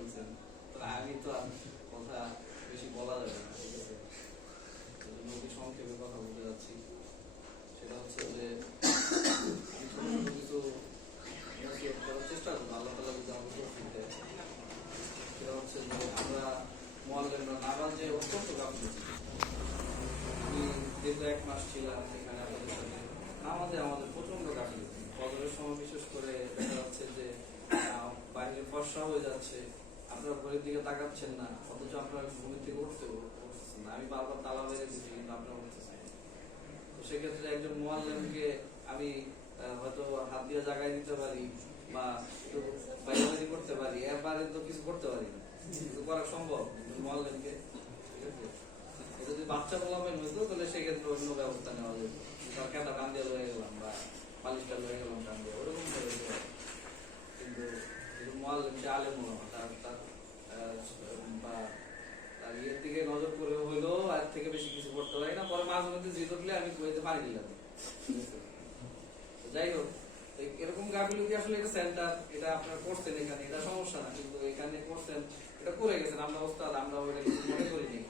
ফেলছেন, আমি তো আর কথা বেশি বলা যাবে না, ঠিক আছে? নদী সংক্ষেপে কথা বলতে যাচ্ছি। সেটা হচ্ছে যে আমি ছোট কিছু করার চেষ্টা করবো, আল্লাহ তাআলা যদি আমাকে তৌফিক দেয়। সেটা হচ্ছে যে আমরা মুআল্লিমরা নামাজে অত্যন্ত গাফিলতি। আমি দীর্ঘ 1 মাস ছিলাম এখানে আপনাদের সাথে। নামাজে আমাদের প্রচন্ড গাফিলতি। ফজরের সময় বিশেষ করে দেখা যাচ্ছে যে বাইরে ফর্সা হয়ে যাচ্ছে, আপনারা ঘরের দিকে তাকাচ্ছেন না, অথচ আপনারা ঘুমের থেকে উঠতেছেন না। আমি বারবার তালা মেরে দিচ্ছি, কিন্তু আপনারা উঠতেছেন। তো সেক্ষেত্রে একজন মুআল্লিমকে আমি হয়তো হাত দিয়ে জাগায় দিতে পারি বা একটু বাইরে করতে পারি, এর বাইরে তো কিছু করতে পারি না। কিছু করা সম্ভব মুআল্লিমকে, ঠিক আছে? যদি বাচ্চা বলাবেন হইতো তাহলে সেক্ষেত্রে অন্য ব্যবস্থা নেওয়া যেত। তার কেটা টান দিয়ে লয়ে গেলাম বা পালিশটা লয়ে গেলাম টান দিয়ে, ওরকম কিন্তু মুআল্লিম যে আলেম ওলামা তার ইয়ের দিকে নজর করে হইলো আর থেকে বেশি কিছু করতে পারি না। পরে মাঝে মধ্যে জিদ উঠলে আমি কুয়েতে পানি দিলাম। যাই হোক, এরকম গাফিলতি আসলে এটা সেন্টার, এটা আপনারা করছেন এখানে, এটা সমস্যা না, কিন্তু এখানে করছেন, এটা করে গেছেন, আমরা ওস্তাদ, আমরা ওটা কিছু মনে করিনি।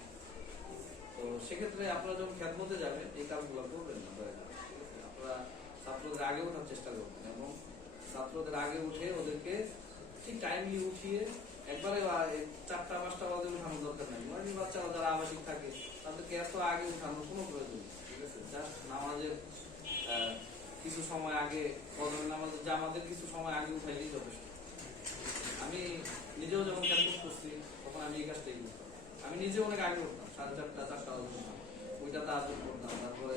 তো সেক্ষেত্রে আপনারা যখন খেদমতে যাবেন এই কাজগুলো করবেন না, আপনারা ছাত্রদের আগে ওঠার চেষ্টা করবেন এবং ছাত্রদের আগে উঠে ওদেরকে ঠিক টাইমলি উঠিয়ে একবারে 4টা 5টা বাজে উঠানোর দরকার নাই। মর্নিং বাচ্চারা যারা আবাসিক থাকে তাদেরকে এত আগে উঠানোর কোনো প্রয়োজন নেই, ঠিক আছে? জাস্ট নামাজের কিছু সময় আগে, ফজরের নামাজের জামাতের কিছু সময় আগে উঠাইলেই যথেষ্ট। আমি নিজেও যখন খেদমত করছি তখন আমি এই কাজটাই করতাম। আমি নিজে অনেক আগে উঠতাম, 4:30 4টা বাজে উঠতাম, ওইটা তাহাজ্জুদ করতাম, তারপরে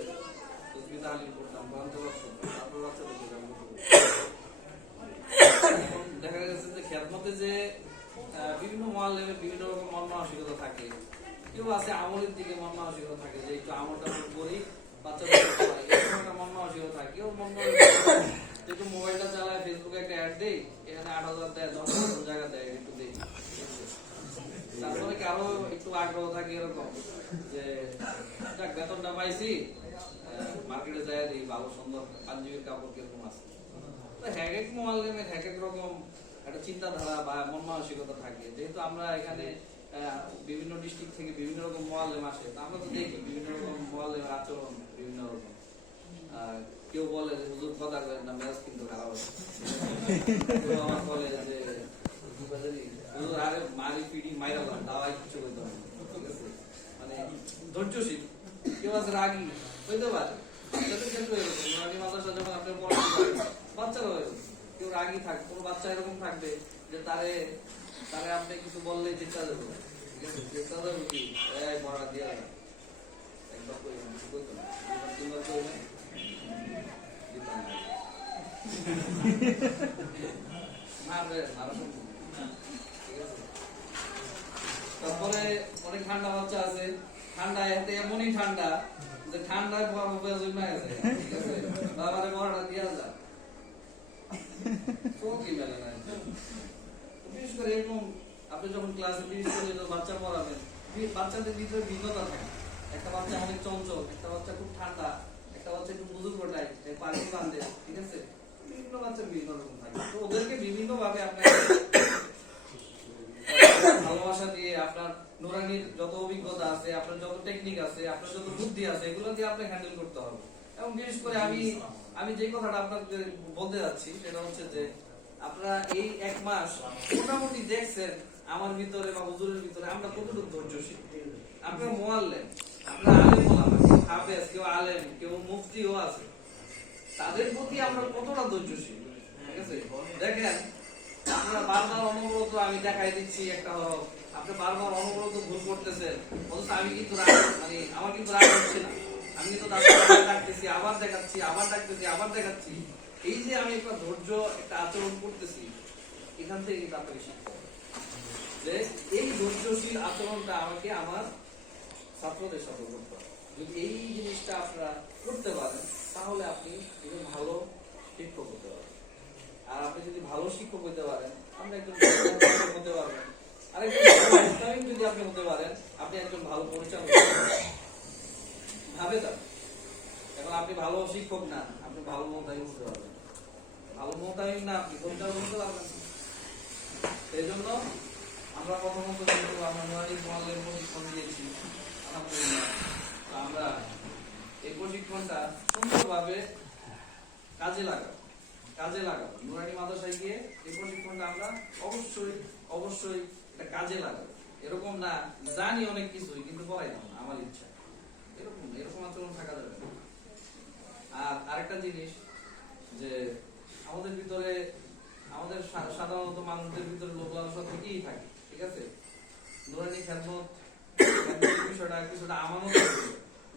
তাসবিহ তাহলিল করতাম, কোরআন তেলাওয়াত করতাম, তারপর বাচ্চাদেরকে জাগানো করতাম। এখন দেখা গেছে যে খেদমতে যে বিভিন্ন মুআল্লিমের বিভিন্ন রকম মন মানসিকতা থাকে। কেউ আছে আমলের দিকে মন মানসিকতা থাকে, যে একটু আমলটা করি বাচ্চাদের এরকম একটা মন মানসিকতা থাকে। কেউ মন মানসিকতা একটু মোবাইলটা চালায়, ফেসবুকে একটা অ্যাড দেয়, এখানে 8,000 দেয়, 10,000 জায়গা দেয়, একটু দেয়। তারপরে কারো একটু আগ্রহ থাকে এরকম যে যাক বেতনটা পাইছি, মার্কেটে যায় দিই, ভালো সুন্দর পাঞ্জাবির কাপড় কিরকম আছে। তো এক এক মুআল্লিমের এক এক রকম একটা চিন্তাধারা বা মন মানসিকতা থাকে। যেহেতু আমরা এখানে বিভিন্ন ডিস্ট্রিক্ট থেকে বিভিন্ন রকম মুআল্লিম আসে, তো আমরা তো দেখি বিভিন্ন রকম মুআল্লিমের আচরণ বিভিন্ন রকম। কেউ বলে যে হুজুর কথা করেন না, মেজাজ কিন্তু খারাপ হয়। কেউ আমার বলে যে হুজুর আরে মারি পিড়ি মাইরালাম, দাওয়াই কিছু করতে হবে, ঠিক আছে? মানে ধৈর্যশীল। কেউ আছে রাগী, হইতে পারে। যখন আপনার পড়াশোনা করেন বাচ্চারা হয়েছে, কেউ রাগী থাকবে, কোনো বাচ্চা এরকম থাকবে যে তারে আপনি কিছু বললে চেষ্টা দেবো, ঠিক আছে? চেষ্টা দেবো কি পড়া দিয়ে একবার কই কিছু করতো না, 3বার করবেন মারবে, মারা সম্ভব, ঠিক আছে? তারপরে অনেক ঠান্ডা বাচ্চা আছে, ঠান্ডা এতে এমনই ঠান্ডা যে ঠান্ডায় জমে গেছে, ঠিক আছে? বাবারে পড়াটা দিয়া যা কি মেলে না। বিশেষ করে এরকম আপনি যখন ক্লাসে 30-40 জন বাচ্চা পড়াবেন, বাচ্চাদের ভিতরে ভিন্নতা থাকে। একটা বাচ্চা অনেক চঞ্চল, একটা বাচ্চা খুব ঠান্ডা, একটা বাচ্চা একটু বুজুর্গ টাইপ, পানি বান্ধে, ঠিক আছে? বিভিন্ন বাচ্চার বিভিন্ন রকম থাকে। তো ওদেরকে বিভিন্ন ভাবে আপনার ভালোবাসা দিয়ে, আপনার নুরানির যত অভিজ্ঞতা আছে, আপনার যত টেকনিক আছে, আপনার যত বুদ্ধি আছে, এগুলো দিয়ে আপনাকে হ্যান্ডেল করতে হবে। এবং বিশেষ করে আমি যে কথাটা আপনাদের বলতে যাচ্ছি সেটা হচ্ছে যে আপনারা এই 1 মাস মোটামুটি দেখছেন আমার ভিতরে বা হুজুরের ভিতরে আমরা কতটুকু ধৈর্যশীল। আপনারা মুআল্লিম, আপনারা আলেম ওলামা, কেউ হাফেজ, কেউ আলেম, কেউ মুফতিও আছে, তাদের প্রতি আমরা কতটা ধৈর্যশীল, ঠিক আছে? দেখেন আপনারা বারবার অনবরত আমি দেখাই দিচ্ছি একটা হরফ, আপনি বারবার অনবরত ভুল করতেছেন, অথচ আমি কিন্তু মানে আমার কিন্তু রাগ হচ্ছে না, আমি কিন্তু ডাকতেছি, আবার দেখাচ্ছি, আবার ডাকতেছি, আবার দেখাচ্ছি। এই যে আমি একটা ধৈর্য, একটা আচরণ করতেছি, এখান থেকে কিন্তু আপনাকে শিখতে হবে যে এই ধৈর্যশীল আচরণটা আমাকে আমার ছাত্রদের সাথে করতে হবে। যদি এই জিনিসটা আপনারা করতে পারেন তাহলে আপনি একজন ভালো শিক্ষক হতে পারেন। আর আপনি যদি ভালো শিক্ষক হতে পারেন, আপনি একজন হতে পারবেন। আর একজন যদি আপনি হতে পারেন, আপনি একজন ভালো পরিচালক ভাবে যান। এখন আপনি ভালো শিক্ষক না, আপনি ভালো মুতাহিম হতে পারবেন। ভালো মুতাহিম না, আপনি পরিচালক হতে পারবেন। সেই জন্য আমরা প্রথমত কিন্তু আমরা নুরানি মডেলের প্রশিক্ষণ দিয়েছি আলহামদুলিল্লাহ। তো আমরা এই প্রশিক্ষণটা সুন্দরভাবে কাজে লাগাবো নুরানি মাদ্রাসায় গিয়ে এই প্রশিক্ষণটা আমরা অবশ্যই এটা কাজে লাগাবো। এরকম না জানি অনেক কিছুই কিন্তু পড়াইতাম না আমার ইচ্ছা, এরকম আচরণ থাকা যাবে না। আর আরেকটা জিনিস যে আমাদের ভিতরে আমাদের সাধারণত মানুষদের ভিতরে লোভ লালসা থেকেই থাকে, ঠিক আছে? নুরানি খেদমত বিষয়টা কিছুটা আমানত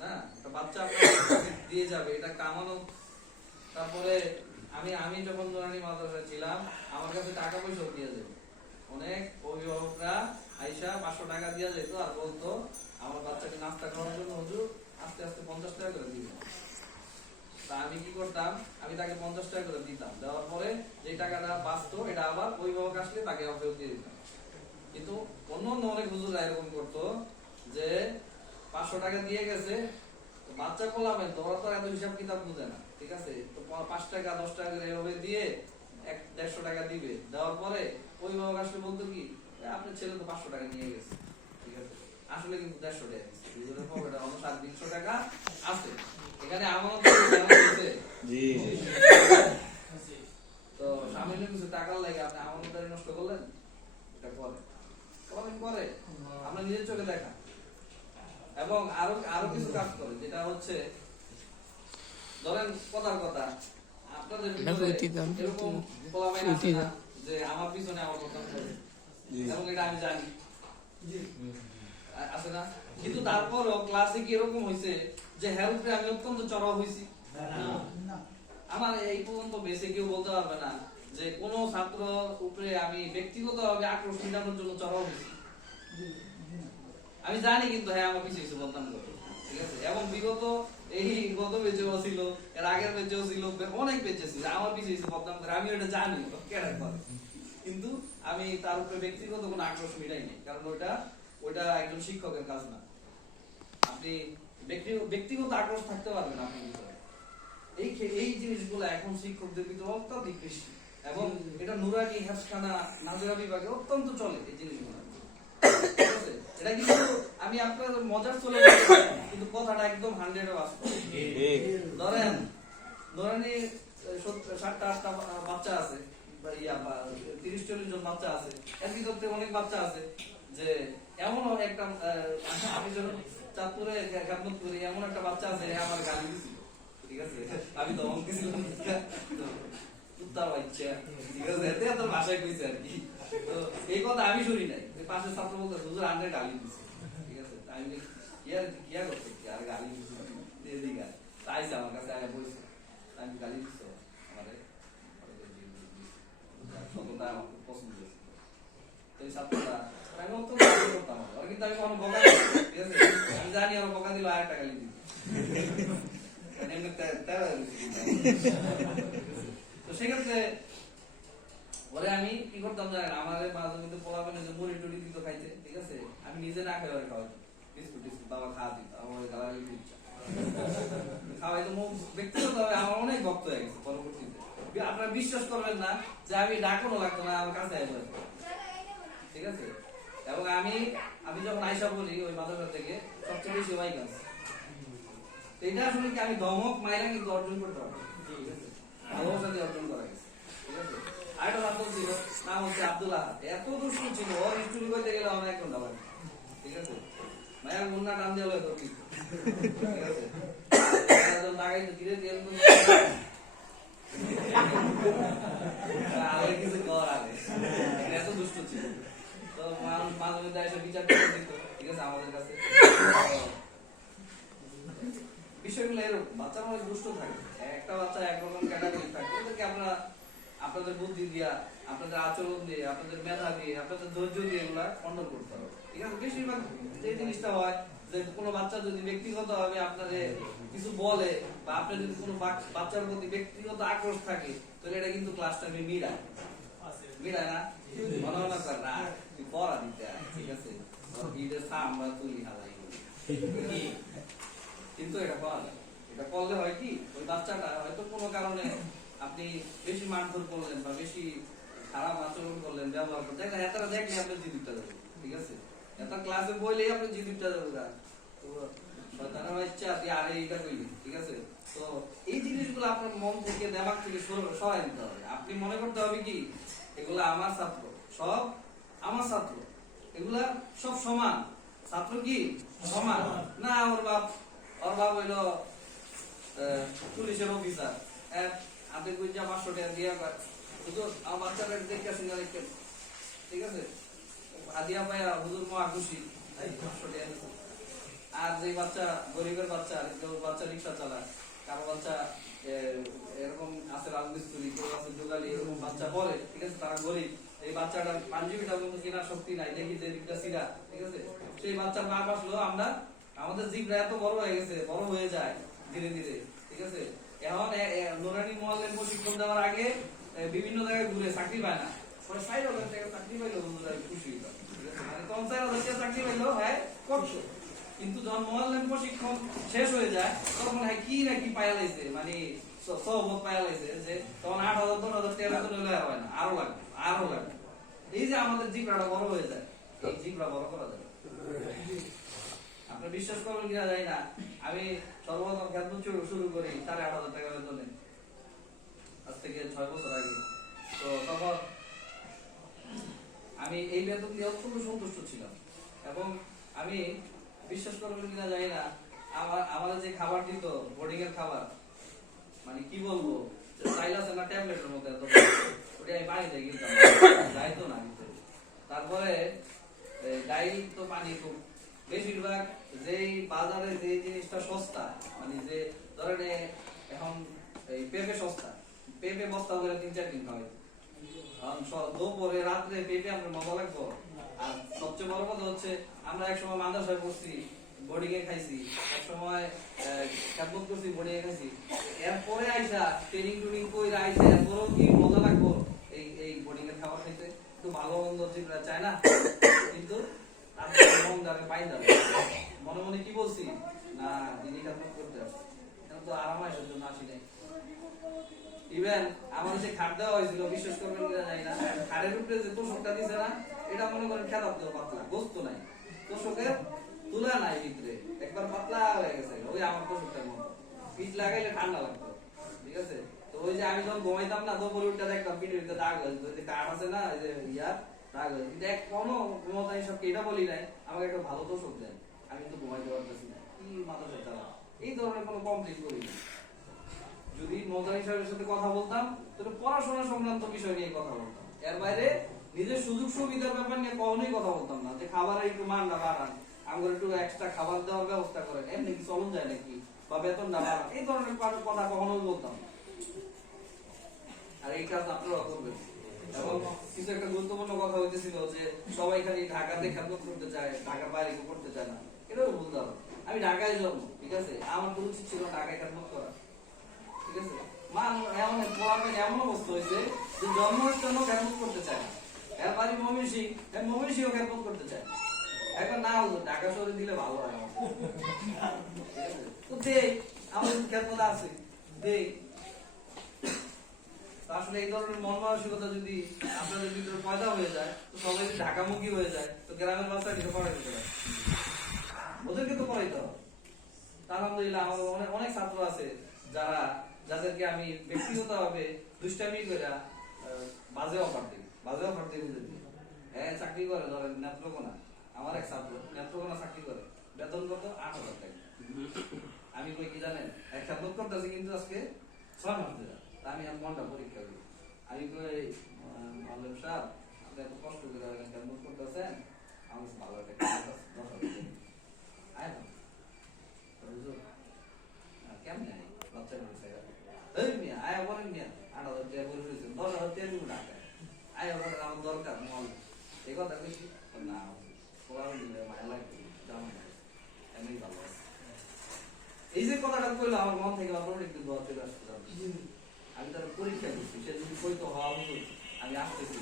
না, একটা বাচ্চা আপনাকে দিয়ে যাবে, এটা একটা আমানত। তারপরে আমি যখন নুরানি মাদ্রাসায় ছিলাম আমার কাছে টাকা পয়সাও দিয়ে যেত, অনেক অভিভাবকরা আইসা 500 টাকা দিয়ে যেত আর বলতো আমার বাচ্চাকে নাস্তা করার জন্য হুজুর আস্তে আস্তে 50 টাকা করে দিবেন। তা আমি কি করতাম, আমি তাকে 50 টাকা করে দিতাম, দেওয়ার পরে যে টাকাটা বাঁচতো এটা আবার অভিভাবক আসলে তাকে ফেরত দিয়ে দিতাম। কিন্তু অন্য অনেক হুজুররা এরকম করতো যে 500 টাকা দিয়ে গেছে, বাচ্চা কোলাবেন তো ওরা তো এত হিসাব কিতাব বুঝে না, ঠিক আছে? তো 5 টাকা 10 টাকা করে এভাবে দিয়ে 150 টাকা দিবে, দেওয়ার পরে অভিভাবক আসলে বলতো কি আপনার ছেলে তো 500 টাকা নিয়ে গেছে, ঠিক আছে? আসলে কিন্তু 150 টাকা দিচ্ছে, হুজুরের পকেটে অন্য 300 টাকা আছে। এখানে আমানত হয়েছে জি। তো সামনে কিছু টাকার লাগে আপনি আমানতদারি নষ্ট করলেন, এটা করে আমরা নিজের চোখে দেখা। এবং আরো কিছু কাজ করে, যেটা হচ্ছে ধরেন কথার কথা আপনাদের এরকম পোলাপাইন আছে না যে আমার পিছনে আমার কথা করে, এবং এটা আমি জানি আছে না, কিন্তু তারপরও ক্লাসে কি এরকম হয়েছে যে হেল্পে আমি অত্যন্ত চড়াও হয়েছি? আমার এই পর্যন্ত বেশি কেউ বলতে পারবে না যে কোন ছাত্র উপরে আমি ব্যক্তিগতভাবে আক্রোশ নিটানোর জন্য চড়াও হয়েছি। আমি জানি কিন্তু হ্যাঁ আমার পিছিয়ে কিছু বদনাম করে, ঠিক আছে? এবং বিগত এই গত বেঁচেও ছিল, এর আগের বেঁচেও ছিল, অনেক বেঁচে ছিল, আমার পিছিয়ে কিছু বদনাম করে, আমি ওটা জানি কেন করে, কিন্তু আমি তার উপরে ব্যক্তিগত কোনো আক্রোশ মিটাই নাই, কারণ ওইটা একজন শিক্ষকের কাজ না। আপনি ব্যক্তিগত আক্রোশ থাকতে পারবেন আপনি ভিতরে, এই জিনিসগুলো এখন শিক্ষকদের ভিতরে অত্যাধিক বেশি, এবং এটা নুরানি হেফখানা নাজেরা বিভাগে অত্যন্ত চলে এই জিনিসগুলো। এটা কিন্তু আমি আপনাদের মজার চলে কিন্তু কথাটা একদম 100 বাস্তব। ধরেন নুরানি 7-8টা বাচ্চা আছে, 30-40 জন বাচ্চা আছে, এর ভিতরে অনেক বাচ্চা আছে যে এমন একটা আমি যখন চাঁদপুরে খেদমত করি, এমন একটা বাচ্চা আছে আমার গালি দিছিল, ঠিক আছে? আমি দমন দিছিলাম কুত্তা বাচ্চা, ঠিক আছে? এতে তোর ভাষায় কইছে আর কি। তো এই কথা আমি শুনি নাই, পাশের ছাত্র বলতে হুজুর আন্ডারে গালি দিছে, ঠিক আছে? আমি কিয়া করতে আর গালি দিছে এদিকে আইসা আমার কাছে আয়া বলছে আমি গালি দিছ আমারে, শব্দটা আমার খুব পছন্দ হয়েছে। তো এই ছাত্রটা আমি অত্যন্ত আগ্রহ করতাম, কিন্তু আমি কোনো বকা দিই, ঠিক আছে? আমি জানি আমার বকা দিল আর একটা গালি দিই। তো সেক্ষেত্রে পরে আমি কি করতাম জানেন, আমাদের মাঝে মধ্যে পোলাপানে যে মুড়ি টুড়ি দিত খাইতে, ঠিক আছে? আমি নিজে না খাই ওরা খাওয়াই, বিস্কুট টিস্কুট বাবা খাওয়া দিত, আমার গালাগালি দিচ্ছে খাওয়াই। তো ব্যক্তিগতভাবে আমার অনেক ভক্ত হয়ে গেছে পরবর্তীতে। আপনারা বিশ্বাস করবেন না যে আমি ডাকনো লাগতো না, আমার কাছে আসবে, ঠিক আছে? এবং আমি যখন আইসা বলি ওই মাদ্রাসা থেকে সবচেয়ে বেশি ওয়াই গাছ, এটা আসলে কি আমি ধমক মাইরা কিন্তু অর্জন করতে পারবো, ঠিক আছে? ধমক সাথে অর্জন করা গেছে, ঠিক আছে? আরেকটা ছাত্র ছিল, নাম হচ্ছে আব্দুল্লাহ, এত দুষ্ট ছিল, ওর স্টুডি করতে গেলে আমার 1 ঘন্টা লাগে, ঠিক আছে? মায়ের মুন্না টান দিয়ে হলো ঠিক আছে? লাগাইতে ধীরে ধীরে আরে কিছু কর আগে, এত দুষ্ট ছিল। তো মাঝে মধ্যে এসে বিচার করে দিত, ঠিক আছে, আমাদের কাছে। বিষয়গুলো এরকম, বাচ্চার অনেক দুষ্ট থাকে, একটা বাচ্চা একরকম ক্যাটাগরি থাকে, ওদেরকে আমরা আপনাদের বুদ্ধি দিয়া, আপনাদের আচরণ দিয়ে, আপনাদের মেধা দিয়ে, আপনাদের ধৈর্য দিয়ে এগুলা কন্ট্রোল করতে হবে, ঠিক আছে? বেশিরভাগ যে জিনিসটা হয় যে কোনো বাচ্চা যদি ব্যক্তিগত ভাবে আপনাদের কিছু বলে বা আপনার যদি কোনো বাচ্চার প্রতি ব্যক্তিগত আক্রোশ থাকে, তাহলে এটা কিন্তু ক্লাসটা মিলায় না, মনে মনে কর না তুই পড়া দিতে, ঠিক আছে? আমরা তুলি হালাই, কিন্তু এটা করা যায়। এটা করলে হয় কি, ওই বাচ্চাটা হয়তো কোনো কারণে আপনি বেশি মারধর করলেন বা বেশি খারাপ আচরণ করলেন, ব্যবহার করলেন, দেখেন এতটা দেখলে আপনার জিদিকটা যাবে, ঠিক আছে? এত ক্লাসে বইলেই আপনার জিদিকটা যাবে না। তো শয়তানের বাচ্চা তুই আরে এইটা কইলি, ঠিক আছে? তো এই জিনিসগুলো আপনার মন থেকে দেমাগ থেকে সরাই দিতে হবে। আপনি মনে করতে হবে কি এগুলা আমার ছাত্র, সব আমার ছাত্র, এগুলা সব সমান। ছাত্র কি সমান না? ওর বাপ হইলো পুলিশের অফিসার, হাতে গুজা 500 টাকা দিয়া হুজুর আমার বাচ্চাটা দেখে আসেন, ঠিক আছে? হাদিয়া পায়া হুজুর মা খুশি, 500 টাকা। আর যে বাচ্চা গরিবের বাচ্চা, কেউ বাচ্চা রিক্সা চালায়, কারো বাচ্চা এরকম আছে রাজমিস্ত্রি, কেউ আছে যোগালি, এরকম বাচ্চা পড়ে, ঠিক আছে? তারা গরিব, এই বাচ্চাটার পাঞ্জাবিটা কিন্তু কেনার শক্তি নাই, দেখি যে দিকটা সিরা, ঠিক আছে? সেই বাচ্চার মা আসলো, আমরা আমাদের জিগরা এত বড় হয়ে গেছে, বড় হয়ে যায় ধীরে ধীরে, ঠিক আছে? এখন নুরানি মোয়াল্লেম প্রশিক্ষণ দেওয়ার আগে বিভিন্ন জায়গায় ঘুরে চাকরি পায় না, 60,000 টাকা চাকরি পাইলো, খুশি হইল, ঠিক আছে? মানে 50,000 টাকা চাকরি পাইলো, হ্যাঁ করছো। কিন্তু যখন মোয়াল্লেম প্রশিক্ষণ শেষ হয়ে যায় তখন হ্যাঁ কি না কি পায়া লাইছে, মানে সহবত পায়া লাইছে, যে তখন 8,000 10,000 টাকা তো নিলে হয় না, আরো লাগবে আরো লাগবে। এই যে আমাদের জিগরাটা বড় হয়ে যায়, এই জিগরা বড় করা যায়। আপনি বিশ্বাস করবেন কিনা জানি না, আমি সর্বপ্রথম খেদমত শুরু করি 8,500 টাকা বেতনে, আজ থেকে 6 বছর আগে। তো তখন আমি এই বেতন দিয়ে অত্যন্ত সন্তুষ্ট ছিলাম, এবং আমি বিশ্বাস করবেন কিনা জানি না, আমাদের যে খাবার দিত বোর্ডিং এর খাবার, মানে কি বলবো, চাইল আছে না ট্যাবলেটের মধ্যে, ওটা আমি পানিতে গিলতাম, যাইতো না ভিতরে। তারপরে ডাইল তো পানি খুব বেশিরভাগ যেই বাজারে যে জিনিসটা সস্তা, মানে যে ধরেন এখন এই পেঁপে সস্তা, পেঁপে বস্তা করে 3-4 দিন খাওয়াই, দুপুরে রাত্রে পেঁপে আমরা মজা লাগবো। আর সবচেয়ে বড় কথা হচ্ছে, আমরা একসময় মাদ্রাসায় পড়ছি, বোর্ডিং এ খাইছি, একসময় খেদমত করছি, বোর্ডিং এ খাইছি, এরপরে আইসা ট্রেনিং টুনিং কইরা আইসা এরপরেও কি মজা লাগবো এই বোর্ডিং এর খাবার খাইতে? একটু ভালো মন্দ চিন্তা চায় না, কিন্তু মন যাবে পাই যাবে, মনে মনে কি বলছি না দিদি খেদমত করতে আসছে, তো আরাম আসার জন্য আসি নাই। ইভেন আমার যে খাট দেওয়া হয়েছিল, বিশেষ করবেন কিনা জানি না, খাটের উপরে যে তোষকটা দিছে না, এটা মনে করেন খেলার দেওয়া পাতলা, গোস্ত নাই, তোষকের তুলা নাই ভিতরে, একবার পাতলা হয়ে গেছে, ওই আমার তোষকটার মতো, পিঠ লাগাইলে ঠান্ডা লাগতো, ঠিক আছে? তো ওই যে আমি যখন ঘুমাইতাম না, দুপুরে উঠে দেখতাম পিঠের ভিতরে দাগ হয়েছে, ওই যে কাঠ আছে না, এই যে দাগ হয়েছে, কিন্তু কোনো ক্ষমতা হিসাব এটা বলি নাই আমাকে একটা ভালো তোষক দেন, আমি তো ঘুমাইতে পারতেছি না, কি মাথা চালা, এই ধরনের কোনো কমপ্লিট করিনি। যদি মজা হিসাবের সাথে কথা বলতাম তাহলে পড়াশোনা সংক্রান্ত বিষয় নিয়ে কথা বলতাম, এর বাইরে নিজের সুযোগ সুবিধার ব্যাপার নিয়ে কখনোই কথা বলতাম না, যে খাবারের একটু মানটা বাড়ান, আমাদের একটু এক্সট্রা খাবার দেওয়ার ব্যবস্থা করেন, এমনি কি চলন যায় নাকি, বা বেতনটা বাড়ান, এই ধরনের কথা কখনোই বলতাম না। আর এই কাজ আপনারা করবেন। এবং কিছু একটা গুরুত্বপূর্ণ কথা হইতেছিল যে সবাই খালি ঢাকাতে খেদমত করতে চায়, ঢাকার বাইরে কেউ করতে চায় না, এটাও বলতে হবে। আমি ঢাকায় জন্ম, ঠিক আছে, আমার তো উচিত ছিল ঢাকায় খেদমত করা, ঠিক আছে? এমন এমন অবস্থা হয়েছে যে জন্মস্থানও খেদমত করতে চায় না, এর বাড়ি ময়মনসিংহ খেদমত করতে চায়, এখন না হলো ঢাকা শহরে দিলে ভালো হয়, তো দেই আমাদের খেদমত আছে, দেই। আসলে এই ধরনের মন মানসিকতা যদি আপনাদের ভিতরে পয়দা হয়ে যায়, তো সবাই যদি ঢাকামুখী হয়ে যায়, তো গ্রামের বাচ্চা কিছু পড়াইতে পারে, ওদেরকে তো পড়াইতে হবে। আলহামদুলিল্লাহ আমার অনেক ছাত্র আছে যাদেরকে আমি ব্যক্তিগতভাবে দুষ্টামি করে বাজে অফার দিই ওদেরকে, হ্যাঁ চাকরি করে, ধরেন নেত্রকোনা, আমার এক ছাত্র নেত্রকোনা চাকরি করে, বেতন কত 8,000 টাকা। আমি কই কি জানেন, এক খেদমত করতেছি কিন্তু আজকে 6 মাস ধরে, আমি আর মনটা পরীক্ষা করি, আমি কই মাল্লেম সাহেব আপনি এত কষ্ট করে খেদমত করতেছেন, আমার ভালো একটা 10,000 আয় না হুজুর, কেমনে বাচ্চা করেছে এই মিয়া আয় বলেন মিয়া 8,000 টাকা করে রয়েছে, 10,000 টাকা দিব না, আয় বলেন আমার দরকার মল, এই কথা বেশি না পড়ানো দিলে মায়া লাগবে, জানো না এমনি ভালো আছে। এই যে কথাটা কইলো আমার মন থেকে অটোমেটিক একটু দোয়া চলে আসতে যাবে। আমি তার পরীক্ষা করছি, সে যদি কইতো হওয়া হুজুর আমি আসতেছি,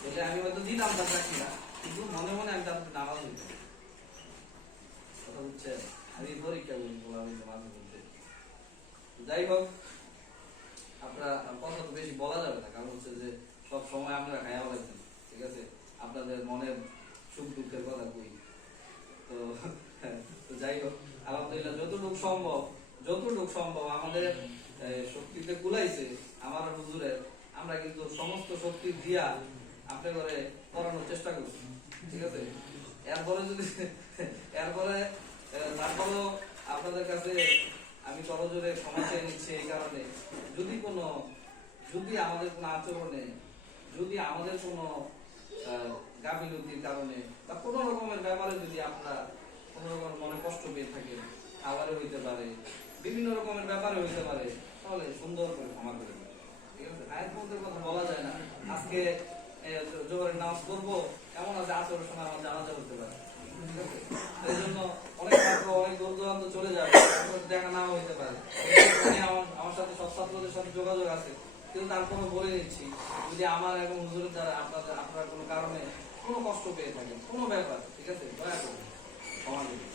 তাহলে আমি হয়তো দিতাম তার চাকরিটা, কিন্তু মনে মনে আমি তার নারাজ হইতাম, কথা বুঝছেন? আমি পরীক্ষা করি মাঝে মধ্যে। যাই হোক, আপনার কথা তো বেশি বলা যাবে না, কারণ হচ্ছে যে সব সময় আমরা খাইয়া বলেছি, ঠিক আছে, আপনাদের মনের সুখ দুঃখের কথা কই। তো তো যাই হোক, আলহামদুলিল্লাহ যতটুকু সম্ভব আমাদের শক্তিতে কুলাইছে আমার আর হুজুরের, আমরা কিন্তু সমস্ত শক্তি দিয়া আপনি করে করানোর চেষ্টা করছি, ঠিক আছে। এরপরে তারপরেও আপনাদের কাছে আমি করজোরে ক্ষমা চেয়ে নিচ্ছি এই কারণে, যদি আমাদের কোনো আচরণে, যদি আমাদের কোনো গাফিলতির কারণে বা কোনো রকমের ব্যাপারে যদি আপনারা কোনো রকমের মনে কষ্ট পেয়ে থাকেন, খাবারে হইতে পারে, বিভিন্ন রকমের ব্যাপারে হইতে পারে, তাহলে সুন্দর করে ক্ষমা করে দেবেন, ঠিক আছে। আয়াত মধ্যে কথা বলা যায় না, আজকে জোহরের নামাজ করবো, এমন আছে আসরের সময় আমার জানাজা হতে পারে, ঠিক আছে। এই জন্য অনেক ছাত্র অনেক দূর দূরান্ত চলে যাবে, দেখা নাও হইতে পারে। আমার সাথে সব ছাত্রদের সাথে যোগাযোগ আছে, কিন্তু তারপরে বলে নিচ্ছি, যদি আমার এবং হুজুরের দ্বারা আপনারা কোনো কারণে কোনো কষ্ট পেয়ে থাকেন, কোনো ব্যাপার, ঠিক আছে, দয়া করে ক্ষমা করবেন।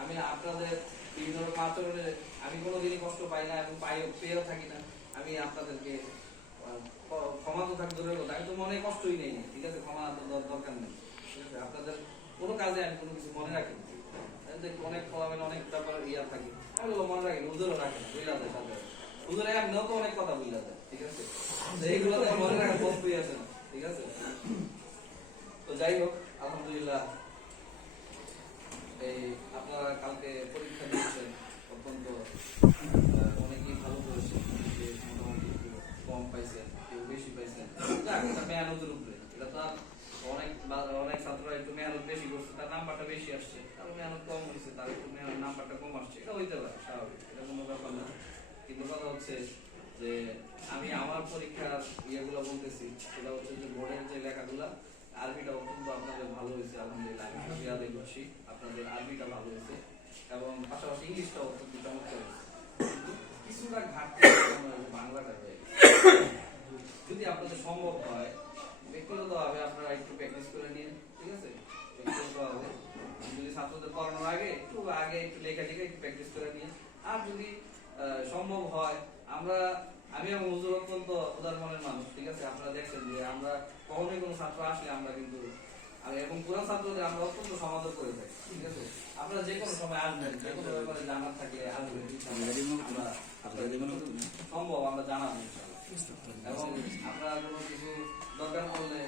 আমি আপনাদের বিভিন্ন রকম আচরণে আমি কোনোদিনই কষ্ট পাই না এবং পেয়েও থাকি না। আমি আপনাদেরকে ক্ষমা তো থাক দূরের কথা, আমি তো মনে কষ্টই নেই, ঠিক আছে, ক্ষমা দরকার নেই, ঠিক আছে। আপনাদের কোনো কাজে আমি কোনো কিছু মনে রাখি না, অনেক খোলামেলা অনেক ব্যাপারে ইয়া থাকি, আমি মনে রাখি না, হুজুরও রাখে না, বুঝলা যায় সাথে হুজুরে এমনিও তো অনেক কথা বুঝলা যায়, ঠিক আছে, এইগুলো তো মনে রাখার বস্তুই আছে না, ঠিক আছে। তো যাই হোক, আলহামদুলিল্লাহ এই আপনারা কালকে পরীক্ষা দিয়েছেন, অত্যন্ত অনেকেই ভালো করেছেন, মোটামুটি একটু কম পাইছেন, কেউ বেশি পাইছেন, মেহনতের উপরে, এটা তো অনেক ছাত্ররা একটু মেহনত বেশি করছে, তার নাম্বারটা বেশি আসছে, তার মেহনত কম হয়েছে, তার একটু নাম্বারটা কম আসছে, এটা হইতে পারে, স্বাভাবিক, এটা কোনো ব্যাপার না। কিন্তু কথা হচ্ছে যে আমি আমার পরীক্ষার ইয়েগুলো বলতেছি, সেটা হচ্ছে যে বোর্ডের যে লেখাগুলা, আরবিটা অত্যন্ত আপনাদের ভালো হয়েছে, আলহামদুলিল্লাহ, আমি খুশি আদায় করছি, আপনাদের আরবিটা ভালো হয়েছে এবং পাশাপাশি ইংলিশটা অত্যন্ত চমৎকার হয়েছে, কিন্তু কিছুটা ঘাটতি বাংলাটা হয়ে গেছে। যদি আপনাদের সম্ভব হয় ব্যক্তিগতভাবে আপনারা একটু প্র্যাকটিস করে নিন, ঠিক আছে, ব্যক্তিগতভাবে যদি ছাত্রদের পড়ানোর আগে একটু লেখালেখি একটু প্র্যাকটিস করে নিন। আর যদি সম্ভব হয়, আমি এবং হুজুর অত্যন্ত উদার মনের মানুষ, ঠিক আছে, আপনারা দেখছেন যে আমরা কখনোই কোনো ছাত্র আসলে আমরা কিন্তু এবং পুরান ছাত্রদের আমরা অত্যন্ত সমাদর করে থাকি, ঠিক আছে। আপনারা যে কোনো সময় আসবেন, যে কোনো ব্যাপারে জানার থাকলে আসবেন, সম্ভব আমরা জানাবো এবং আপনারা কোনো কিছু দরকার পড়লে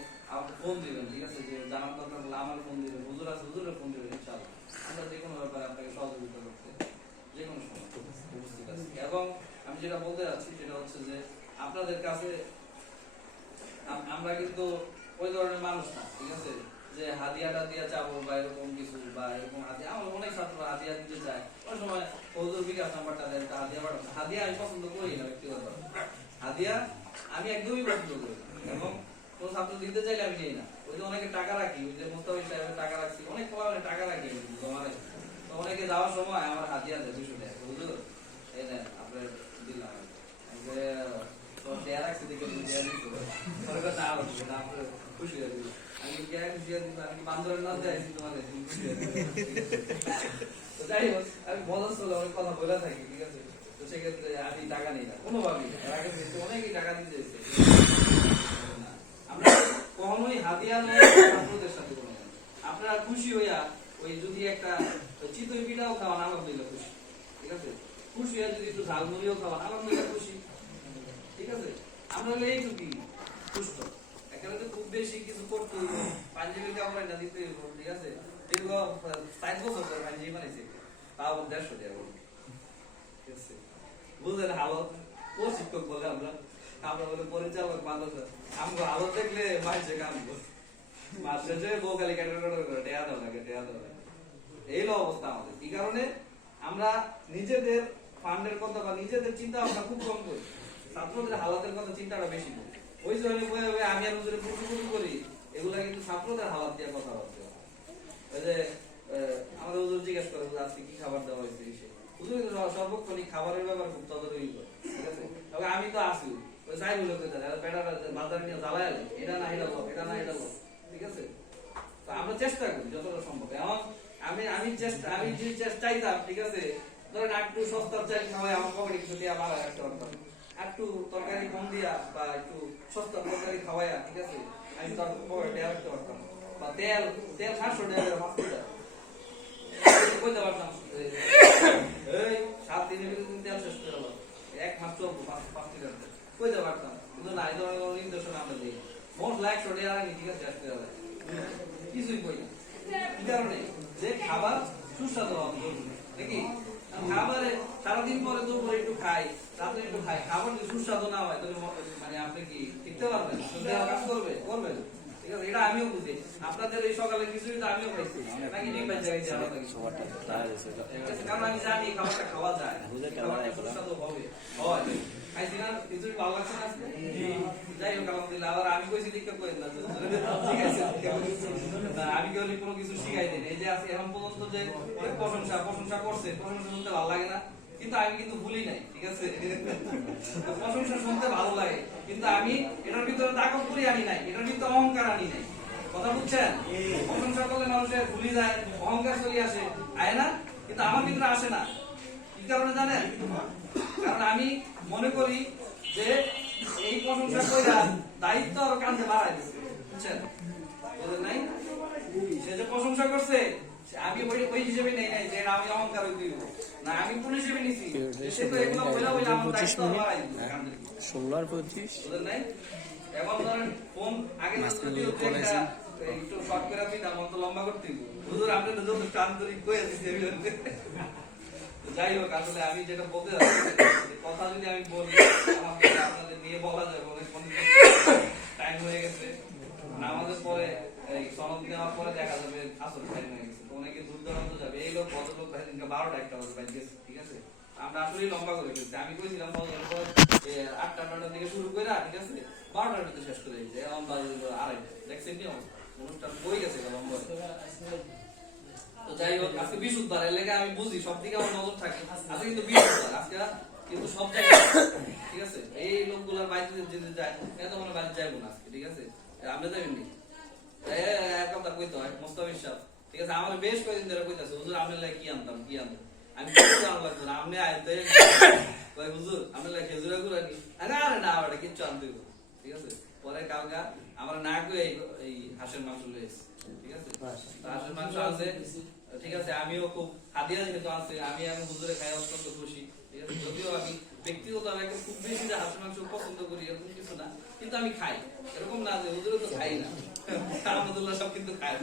ফোন দিবেন, ঠিক আছে, যে জানার দরকার হলে আমার ফোন দিবেন, হুজুর আছে হুজুরের ফোন দিবেন, ইনশাআল্লাহ আমরা যে কোনো ব্যাপারে আপনাকে সহযোগিতা করতে যে কোনো সময় উপস্থিত আছি। এবং আমি যেটা বলতে যাচ্ছি সেটা হচ্ছে যে আপনাদের কাছে আমরা কিন্তু ওই ধরনের মানুষ না, ঠিক আছে, যে হাদিয়াটা দিয়া চাবো বা এরকম কিছু বা এরকম হাদিয়া, আমার অনেক ছাত্র হাদিয়া দিতে চায়, ওই সময় হুজুর বিকাশ নাম্বারটা দেয়, হাদিয়া পাঠাবো, হাদিয়া আমি পছন্দ করি না, ব্যক্তিগত হাদিয়া আমি একদমই পছন্দ করি না, এবং কোন ছাত্র দিতে চাইলে আমি নেই না। ওই যে অনেকে টাকা রাখি, ওই যে মুস্তাফিজ সাহেবের টাকা রাখছি, অনেক সময় টাকা রাখি জমা রাখি, তো অনেকে যাওয়ার সময় আমার হাদিয়া দেয় 200 টাকা, হুজুর এই নেন আপনার দিলাম, দেয়া রাখছি দেখে দেয়া দিত, খুশি হয়ে দিল, আমি আমি বান্দরের নাচ দেয়াছি তোমাদের, তো যাই হোক, আমি মজার চলে অনেক কথা বলে থাকি, ঠিক আছে। তো সেক্ষেত্রে আমি টাকা নিই না কোনোভাবেই, এর আগে অনেকেই টাকা দিতে এসেছে, আমরা কখনোই হাদিয়া নয় ছাত্রদের সাথে কোনো, আপনারা খুশি হইয়া ওই যদি একটা চিতই পিঠাও খাওয়ান, আলহামদুলিল্লাহ খুশি, ঠিক আছে, খুশি হয়ে যদি একটু ঝালমুড়িও খাওয়ান, আলহামদুলিল্লাহ খুশি, ঠিক আছে। আমরা হলে এইটুকুই সুস্থ, এখানে তো খুব বেশি কিছু করতে হইব, পাঞ্জাবির কাপড় না দিতে হইব, ঠিক আছে, দীর্ঘ 60 বছর ধরে পাঞ্জাবি বানাইছে, তাও 150 টাকা বলি, ঠিক আছে, বুঝলেন হালত, ও শিক্ষক বলে আমরা বলে পরিচালক মানুষ, আমগো হালত দেখলে মাইছে কামবো, মাস শেষে বউ খালি ক্যাটার করে টেয়া দাও লাগে, এই অবস্থা আমাদের। এই কারণে আমরা নিজেদের ফান্ডের কথা বা নিজেদের চিন্তা আমরা খুব কম করি, ছাত্রদের হালাতের কথা চিন্তাটা বেশি করি। ওই জন্য আমি আর হুজুরে প্রতিযোগিতা করি, এগুলা কিন্তু ছাত্রদের হালাত দিয়ে কথা হচ্ছে। ওই যে আমাদের হুজুর জিজ্ঞেস করে আজকে কি খাবার দেওয়া হয়েছে, হুজুর সর্বক্ষণিক খাবারের ব্যাপার খুব তদারকি করে, ঠিক আছে। তবে আমি তো আসি ওই যাই বলে বেটা বাজারে নিয়ে জ্বালায় এটা না এটা লোক, এটা না এটা লোক, ঠিক আছে। তো আমরা চেষ্টা করি যতটা সম্ভব। এখন আমি যে চাইতাম, ঠিক আছে, ধরেন একটু সস্তার চাই খাওয়াই আমার পকেটে কিছু দিয়ে বাড়ায় রাখতে পারতাম, একটু তরকারি কম দিয়া বা একটু সস্তা তরকারি খাওয়াইয়া, ঠিক আছে, আমি তার পকেটে রাখতে পারতাম। বা তেল 700 টাকা মাছ দিতাম, কইতে পারতাম এই 7 দিনের ভিতরে তেল শেষ করে গেল, এক মাস চলবো 5 লিটার, কইতে পারতাম। কিন্তু না, এই ধরনের নির্দেশনা আমরা দিই মশলা 100 টাকা রাখি, ঠিক আছে, শেষ করে গেল, কিছুই কই না। কি কারণে? যে খাবার সুস্বাদু হওয়া জরুরি নাকি? খাবারে সারাদিন পরে দুপুরে একটু খাই, রাতে একটু খাই, খাবার যদি সুস্বাদু না হয় তাহলে মানে আপনি কি টিকতে পারবেন? দেহ কাজ করবে? করবে না। ঠিক আছে, এটা আমিও বুঝি। আপনাদের এই সকালে কিছুই তো আমিও খাইছি নাকি? ডিম ভাজা খাইছি আমরা নাকি? কারণ আমি জানি খাবারটা খাওয়া যায়, খাবারটা সুস্বাদু হবে, হয়। খাইছি না, কিছুই ভালো লাগছে না আজকে? যাই হোক, আলহামদুলিল্লাহ। আবার আমি কইছি দীক্ষা করেন না, ঠিক আছে, আমি কেউ কোনো কিছু শিখাই দিই। এই যে আছে এখন পর্যন্ত যে অনেক প্রশংসা করছে, প্রশংসা শুনতে ভালো লাগে না, কিন্তু আমি কিন্তু ভুলি নাই, ঠিক আছে। প্রশংসা শুনতে ভালো লাগে, কিন্তু আমি এটার ভিতরে তাকব্বুরি আনি নাই, এটার ভিতরে অহংকার আনি নাই। কথা বুঝছেন? প্রশংসা করলে মানুষের ভুলি যায়, অহংকার চলে আসে, আয় না? কিন্তু আমার ভিতরে আসে না। কি কারণে জানেন? কারণ আমি মনে করি যে এই প্রশংসা কইরা দায়িত্ব আর কাঁধে বাড়াই দিচ্ছে, বুঝছেন? বুঝেন নাই? সে যে প্রশংসা করছে আমি ওই হিসেবে নেই নাই যে আমি অহংকার দিব না, আমি কোন হিসেবে নিছি সে তো এগুলো বইলা বইলা আমার দায়িত্ব বাড়াই দিচ্ছে কাঁধে। 16 আর 25 বুঝেন নাই? এখন ধরেন ফোন আগে যদি একটু শর্ট করে দিতাম তো লম্বা করতে হুজুর আপনি তো যত আন্তরিক কইয়া দিছি। যাই হোক, আসলে আমি যেটা বলতে যাচ্ছি, কথা যদি আমি বলি আমাকে আপনাদের নিয়ে বলা যাবে অনেক টাইম হয়ে গেছে। নামাজের পরে এই সনদ নেওয়ার পরে দেখা যাবে আসল টাইম হয়ে গেছে, তো অনেকে দূর দূরান্ত যাবে। এই লোক ভদ্রলোক ভাই দিনকে 12টা 1টা বাজে বাইরে গেছে, ঠিক আছে। আমরা আসলে লম্বা করে ফেলছি। আমি কইছিলাম 8টা 9টার দিকে শুরু করে, ঠিক আছে, 12টার ভিতরে শেষ করে দিয়েছি। এখন বাজে 2:30। দেখছেন কি অনুষ্ঠান বই গেছে লম্বা। তো যাই হোক, আজকে বৃহস্পতিবার, এর লেগে আমি বুঝি সব দিকে আমার নজর থাকে। আজকে কিন্তু বৃহস্পতিবার, আজকে কিন্তু সব জায়গায়, ঠিক আছে। এই লোকগুলার বাইরে যেতে যায়, এটা মনে বাইরে যাইবো না আজকে, ঠিক আছে। আমরা যাবেন নি এক কথা কইতে হয় মোস্তাফিজ সাহেব, ঠিক আছে। আমার বেশ কয়েকদিন ধরে কইতাছে হুজুর আপনার লাগে কি আনতাম, কি আনতাম। আমি কিছু আনা লাগতো না, আপনি আনতে কই হুজুর আপনার লাগে খেজুরা গুড়া কি, আরে না ওটা কিচ্ছু আনতে হইব, ঠিক আছে। পরে কালকা আমার না কই এই হাঁসের মাংস লইছে, ঠিক আছে। হাঁসের মাংস আছে, ঠিক আছে। আমিও খুব হাদিয়া যেহেতু আছে, আমি হুজুরে খাই অত্যন্ত খুশি, ঠিক আছে। যদিও আমি ব্যক্তিগত খুব বেশি যে হাঁসের মাংস পছন্দ করি এরকম কিছু না, কিন্তু আমি খাই। এরকম না যে হুজুরে তো খাই না, আহমদুল্লাহ সব কিন্তু খায়।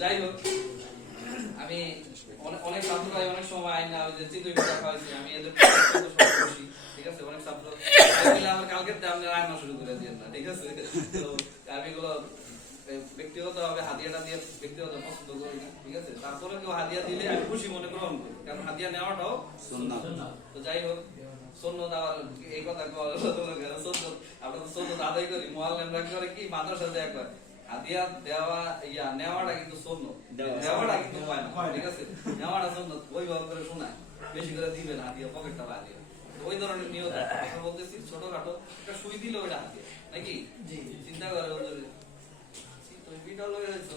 যাই হোক, আমি অনেক ছাত্ররা অনেক সময় আইনা চিতই পিঠা খাওয়াইছি, আমি এদের খুশি, ঠিক আছে। অনেক ছাত্র আমার কালকে আপনি রান্না শুরু করে দিয়েন না, ঠিক আছে। আমি এগুলো ব্যক্তিগত ভাবে হাদিয়াটা দিয়ে ব্যক্তিগত পছন্দ করি না, ঠিক আছে। তারপরে কেউ হাদিয়া দিলে আমি খুশি মনে গ্রহণ করি, কারণ হাদিয়া নেওয়াটাও সুন্নাত। তো যাই হোক, সুন্নাত আবার এই কথা সুন্নাত আমরা তো সুন্নাত আদায় করি, মুআল্লিমরা করে কি মাদ্রাসা দেয়া করে হাদিয়া দেওয়া নেওয়াটা কিন্তু সুন্নাত, দেওয়াটা কিন্তু হয় না, ঠিক আছে। নেওয়াটা সুন্নাত, ওইভাবে করে শোনায় বেশি করে দিবেন হাদিয়া, পকেটটা বাড়িয়ে ওই ধরনের নিয়ত। কথা বলতেছি ছোটখাটো একটা সুই দিল ওইটা হাদিয়া নাকি, চিন্তা করে ওদের বিটল হয়ে গেছে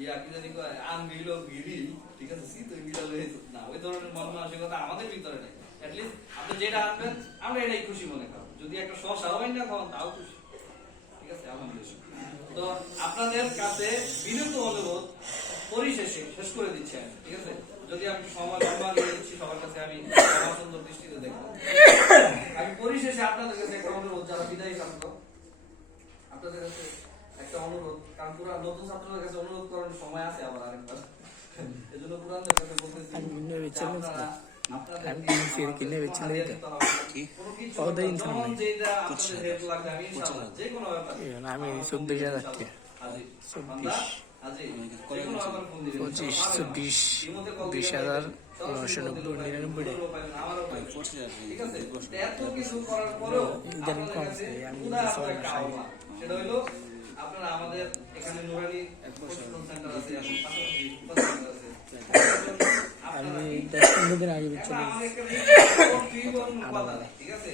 ইয়া কি জানি কয় আনবিল গিরি, ঠিক আছে। তুই বিটল হয়ে গেছে না, ওই ধরনের মন মানসিকতা আমাদের ভিতরে নেই। অ্যাটলিস্ট আপনি যেটা আনবেন আমরা এটাই খুশি মনে করি, যদি একটা শশা হয় না খাওয়ান তাও খুশি, ঠিক আছে। আলহামদুলিল্লাহ। তো আপনাদের কাছে বিনীত অনুরোধ পরিশেষে শেষ করে দিচ্ছি আমি, ঠিক আছে। যদি আমি সময় লম্বা নিয়ে দিচ্ছি সবার কাছে, আমি সুন্দর দৃষ্টিতে দেখবো। আমি পরিশেষে আপনাদের কাছে একটা অনুরোধ, যারা বিদায়ী ছাত্র আপনাদের কাছে একটা অনুরোধ, কারণ পুরা নতুন ছাত্রদের কাছে অনুরোধ করার সময় আছে আবার আরেকবার, এজন্য পুরানদের কাছে বলতেছি আপনারা আমি 24,000 সেটা হইলো আপনারা আমাদের এখানে নুরানি প্রশিক্ষণ সেন্টার আছে, আমি 10-15 দিন আগে ঠিক আছে।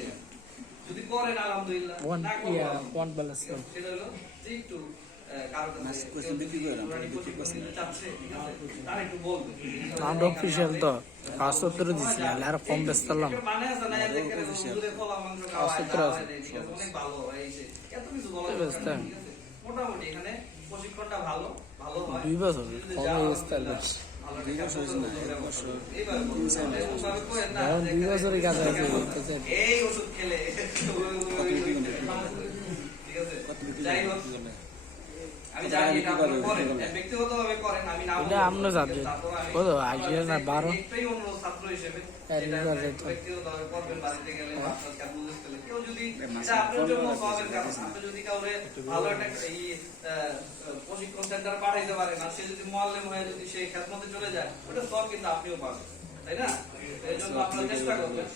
যদি করেন আলহামদুলিল্লাহ, One না করলে one balance ঠিক আছে? সেটা হলো যে একটু কারো কাছে কেউ যদি নুরানি প্রশিক্ষণ নিতে চাচ্ছে, ঠিক আছে, তারা একটু বলবে। আমরা অফিসিয়াল তো 570 দিছি আর কম বেচতাম একটা মানে আছে না, এদের কেন হুজুরে ফলা মাংস খাওয়ায়, 570 খাওয়ায় আছে। দেয়, ঠিক আছে, অনেক ভালো হয় এই সে। এত কিছু বলা দরকার নেই, ঠিক আছে? মোটামুটি এখানে প্রশিক্ষণটা ভালো হয়। 2 বছর যদি কম যাও, বেচতাম ভালো একটা এইভাবে বলতে হবে। এরকমভাবে করেন না, এখন 2 বছরের কাজ আছে এই ওষুধ খেলে ঠিক আছে, যাই হোক, আমি জানি এটা আপনারা করেন, ব্যক্তিগতভাবে করেন, আমি না এটা আমরা জানি। কত আগে না 12 একটাই অনুরোধ ছাত্র হিসেবে, যেটা ব্যক্তিগতভাবে করবেন বাড়িতে গেলে বা আপনার কাছে বুঝে গেলে, কেউ যদি এটা আপনার জন্য সওয়াবের কাজ, আপনি যদি কাউরে ভালো একটা এই প্রশিক্ষণ সেন্টার পাঠাইতে পারেন, আর সে যদি মুআল্লিম হয়ে যদি সেই খেদমতে চলে যায়, ওটা সব কিন্তু আপনিও পাবেন, তাই না? এই জন্য আপনারা চেষ্টা করবেন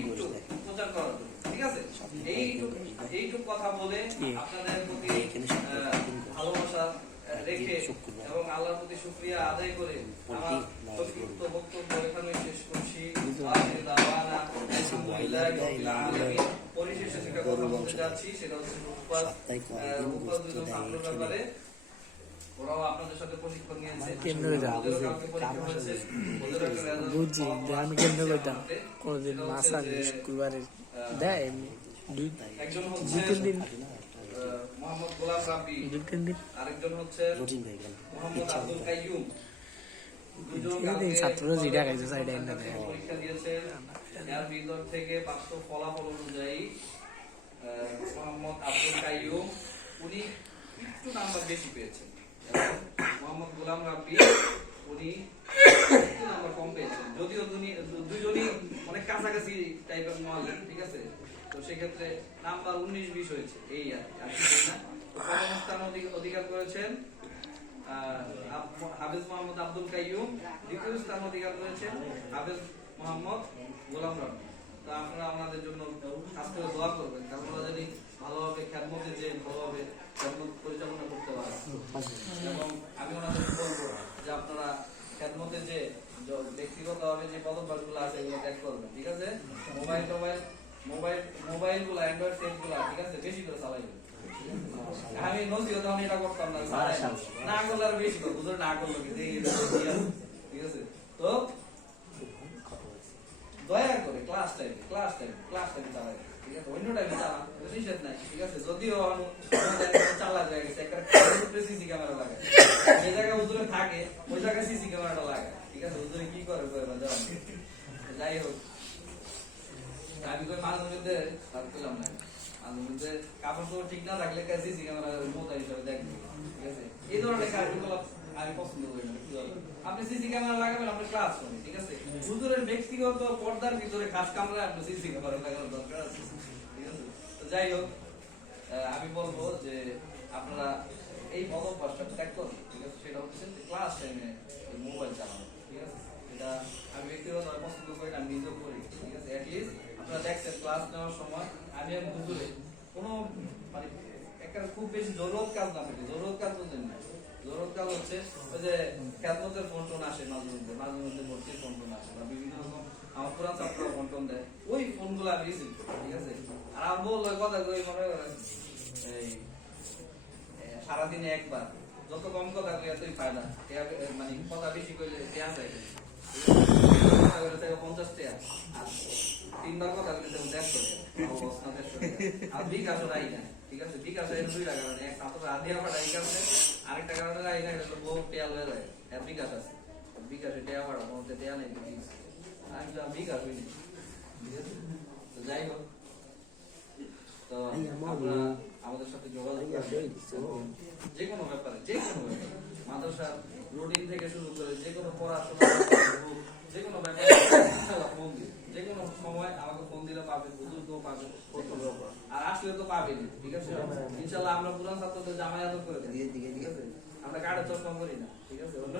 একটু প্রচার করার জন্য, ঠিক আছে? এইটুক কথা বলে আপনাদের প্রতি ভালোবাসা রেখে এবং আল্লাহর প্রতি শুকরিয়া আদায় করে আমার সংক্ষিপ্ত বক্তব্য এখানে শেষ করছি। আখির দাওয়ানা আলহামদুলিল্লাহি রাব্বিল আলামিন। পরিশেষে যেটা কথা বলতে যাচ্ছি সেটা হচ্ছে উপার্জিত ছাত্র ব্যাপারে। ওরাও আপনাদের সাথে প্রশিক্ষণ নিয়েছে, ওদেরও কাউকে পরীক্ষা হয়েছে, ওদেরও একটা রেজাল্ট বুঝছি আমি কেন করতাম কোনদিন মাছ আনি শুক্রবারে দেয় এমনি একজন হচ্ছে 2-3 দিন মোহাম্মদ গোলাম রাব্বি, 2-3 দিন আরেকজন হচ্ছে মোহাম্মদ আব্দুল কাইয়ুম। দুজন ছাত্ররা যেটা খাইছে সাইডে না পরীক্ষা দিয়েছে, এর ভিতর থেকে প্রাপ্ত ফলাফল অনুযায়ী মোহাম্মদ আব্দুল কাইয়ুম উনি একটু নাম্বার বেশি পেয়েছেন, এবং মোহাম্মদ গোলাম রাব্বি উনি একটু নাম্বার কম পেয়েছেন, যদিও দুজনই অনেক কাছাকাছি টাইপের মুআল্লিম, ঠিক আছে? তো সেক্ষেত্রে নাম্বার 19-20 হয়েছে, এই আর কি না। প্রথম স্থান অধিকার করেছেন হাফেজ মোহাম্মদ আব্দুল কাইয়ুম, দ্বিতীয় স্থান অধিকার করেছেন হাফেজ মোহাম্মদ গোলাম রাব্বি। তো আপনারা আমাদের জন্য খাস করে দোয়া করবেন, কারণ ওরা যদি ভালোভাবে খেদমতে যে ভালোভাবে খেদমত পরিচালনা করতে পারে, এবং আমি ওনাদের বলবো যে আপনারা খেদমতে যে ব্যক্তিগতভাবে যে পদক্ষেপগুলো আছে এগুলো ত্যাগ করবেন, ঠিক আছে? মোবাইল গুলো, অ্যান্ড্রয়েড সেট গুলো, ঠিক আছে, বেশি করে চালাইবেন। আমি নজিও তখন এটা করতাম না, না করলে আর বেশি করবো, না করলো কি ঠিক আছে? তো দয়া করে ক্লাস টাইম চালাই, ঠিক আছে? অন্য টাইমে চালান, নিষেধ নাই, ঠিক আছে? যদিও চালা যায় গেছে একটা সিসি ক্যামেরা লাগায়, যে জায়গায় হুজুরে থাকে ওই জায়গায় সিসি ক্যামেরাটা লাগায়, ঠিক আছে? হুজুরে কি করে যাই হোক, আমি কই মাঝে মধ্যে তার পেলাম না, মাঝে মধ্যে কাপড় চোপড় ঠিক না থাকলে সিসি ক্যামেরা মোতা হিসাবে দেখবে, ঠিক আছে? এই ধরনের কার্যকলাপ আমি পছন্দ করি না। আপনি সিসি ক্যামেরা লাগাবেন, আপনি ক্লাস করবেন, ঠিক আছে? হুজুরের ব্যক্তিগত পর্দার ভিতরে খাস কামরায় আপনি সিসি ক্যামেরা লাগানোর দরকার আছে, ঠিক আছে? তো যাই হোক, আমি বলবো যে আপনারা এই অভ্যাসটা ত্যাগ করুন, ঠিক আছে? সেটা হচ্ছে ক্লাস টাইমে মোবাইল চালানো, ঠিক আছে? এটা আমি ব্যক্তিগতভাবে পছন্দ করি, আমি নিজেও করি, ঠিক আছে? অ্যাটলিস্ট আপনারা দেখছেন ক্লাস নেওয়ার সময় আমি হুজুরে কোনো মানে একটা খুব বেশি জরুরত কাজ না থাকে, জরুরত কাজ বলতেন না, জরুরত কাজ হচ্ছে ওই যে খেদমতের ফোন টোন আসে মাঝে মধ্যে ভর্তির ফোন টোন আসে, বা বিভিন্ন রকম আমার পুরান ছাত্ররা ফোন টোন দেয়, ওই ফোনগুলো আমি রিসিভ করি, ঠিক আছে? আর আমি বললো কথা কই মনে করেন এই সারাদিনে একবার, যত কম কথা কই এতই ফায়দা, মানে কথা বেশি কইলে দেয়া যায় 50 টাকা, আর 3 বার কথা কইলে 150 টাকা, আর বিকাশ রাই না, ঠিক আছে? বিকাশ এর 2 টাকা, মানে এক ছাত্র আদিয়া ভাড়া এই কারণে, আরেকটা কারণে রাই না, এটা তো বহু টেয়াল হয়ে যায়, এর বিকাশ আছে, বিকাশে টেয়া ভাড়া কোনতে টেয়া নেই, আমি তো বিকাশ হইনি, ঠিক আছে? তো যাই হোক, তো আপনারা আমাদের সাথে যোগাযোগ করবেন যে কোনো ব্যাপারে, মাদ্রাসা রুটিন থেকে শুরু করে যে কোনো পড়াশোনা, যে কোনো ব্যাপারে ফোন দিন, যে কোনো সময় আমাকে ফোন দিলে পাবেন, হুজুরকেও পাবেন, আর আসলে তো পাবেন, ঠিক আছে? ইনশাআল্লাহ আমরা পুরান ছাত্রদের জামাই আদর করে দিই, ঠিক আছে? আমরা কার্ডে চশমা করি না, ঠিক আছে? অন্য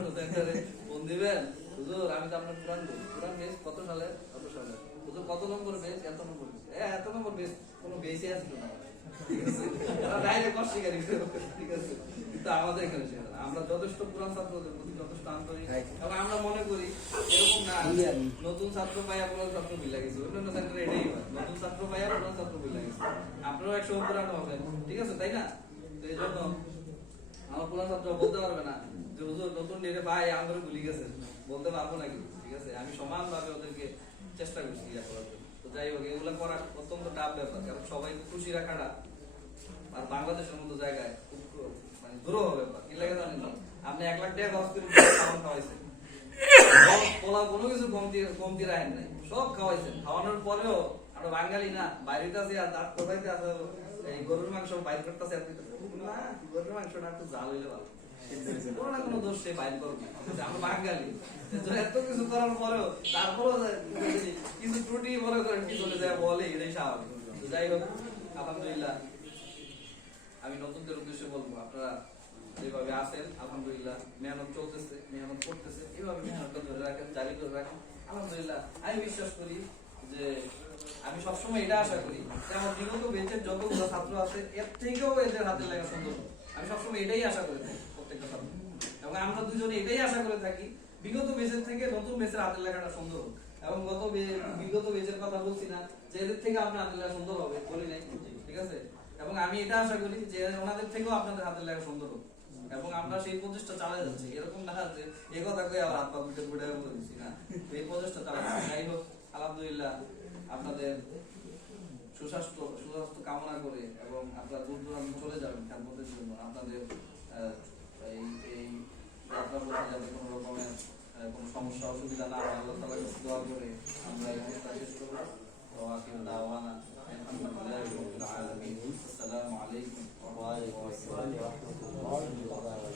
ফোন দিবেন, হুজুর আমি তো আপনার পুরান বেস কত সালে, হুজুর কত নম্বর বেস, এত নম্বর বেস, এত নম্বর বেস, কোনো বেসই আসলো না, ঠিক আছে? ডাইরেক্ট অস্বীকার, ঠিক আছে? কিন্তু আমাদের এখানে আমরা যথেষ্ট পুরান ছাত্রদের প্রতি যথেষ্ট আন্তরিক এবং আমরা মনে করি এরকম না নতুন ছাত্র পাইয়া পুরান ছাত্র মিলা গেছে, অন্যান্য সেক্টরে এটাই হয়, নতুন ছাত্র পাইয়া পুরান ছাত্র মিলা গেছে। আপনারাও একসময় পুরানো হবেন, ঠিক আছে তাই না? তো এই জন্য আমার পুরান ছাত্র বলতে পারবে না যে হুজুর নতুন নিয়ে ভাই আমাদের ভুলে গেছে, বলতে পারবো নাকি, ঠিক আছে? আমি সমানভাবে ওদেরকে চেষ্টা করছি ইয়া করার জন্য। তো যাই হোক, এগুলো করা অত্যন্ত টাফ ব্যাপার, কারণ সবাইকে খুশি রাখাটা আর বাংলাদেশের মতো জায়গায় খুব মানে দুরূহ ব্যাপার। কি লাগে জানেন না, আপনি 1 লাখ টাকা খরচ করে খাবার খাওয়াইছেন, পোলা কোনো কিছু কমতি রাখেন নাই, সব খাওয়াইছেন। খাওয়ানোর পরেও আমরা বাঙালি না, বাইরেতে আছি আর দাঁত কোথাইতে আছে, এই গরুর মাংস বাইর করতেছে, না গরুর মাংসটা একটু জাল হইলে ভালো, কোনো না কোনো দোষ সে বাইর করবে। আমরা বাঙালি এত কিছু করার পরেও তারপরেও কিছু ত্রুটি মনে করেন কি চলে যায় বলে, এটাই স্বাভাবিক। তো যাই হোক, আলহামদুলিল্লাহ আমি নতুনদের উদ্দেশ্যে বলবো, আপনারা যেভাবে আছেন আলহামদুলিল্লাহ, মেহনত চলতেছে, মেহনত করতেছে, এইভাবে মেহনতটা ধরে রাখেন, জারি করে রাখেন। আলহামদুলিল্লাহ আমি বিশ্বাস করি যে, আমি সবসময় এটা আশা করি যে আমার বিগত বেঁচে যতগুলো ছাত্র আছে এর থেকেও এদের হাতে লেখা সুন্দর। আমি সবসময় এটাই আশা করে থাকি প্রত্যেকটা ছাত্র, এবং আমরা দুজনে এটাই আশা করে থাকি বিগত বেঁচের থেকে নতুন বেঁচের হাতের লেখাটা সুন্দর হোক। এবং বিগত বেঁচের কথা বলছি না যে এদের থেকে আপনার হাতের লেখা সুন্দর হবে, বলি নাই, ঠিক আছে? এবং আমি এটা আশা করি যে ওনাদের থেকেও আপনাদের হাতের লেখা সুন্দর হোক, এবং আমরা সেই প্রচেষ্টা চালিয়ে যাচ্ছি। এরকম না যে এই কথা কই আবার হাত পা গুটে গুটে বলে দিচ্ছি, না, এই প্রচেষ্টা চালাচ্ছি। যাই হোক, আলহামদুলিল্লাহ আপনাদের সুস্বাস্থ্য কামনা করে, এবং আপনারা দূর দূরান্ত চলে যাবেন খেদমতের জন্য, আপনাদের এই যাত্রা পথে যাতে কোনো রকমের কোনো সমস্যা অসুবিধা না হয় আল্লাহ তাআলার কাছে দোয়া করে আমরা এই অনুষ্ঠান শেষ করব। ওয়াকিল দাওয়ানা আলহামদুলিল্লাহি রাব্বিল আলামিন। আসসালামু আলাইকুম ওয়া রাহমাতুল্লাহি ওয়া বারাকাতুহু।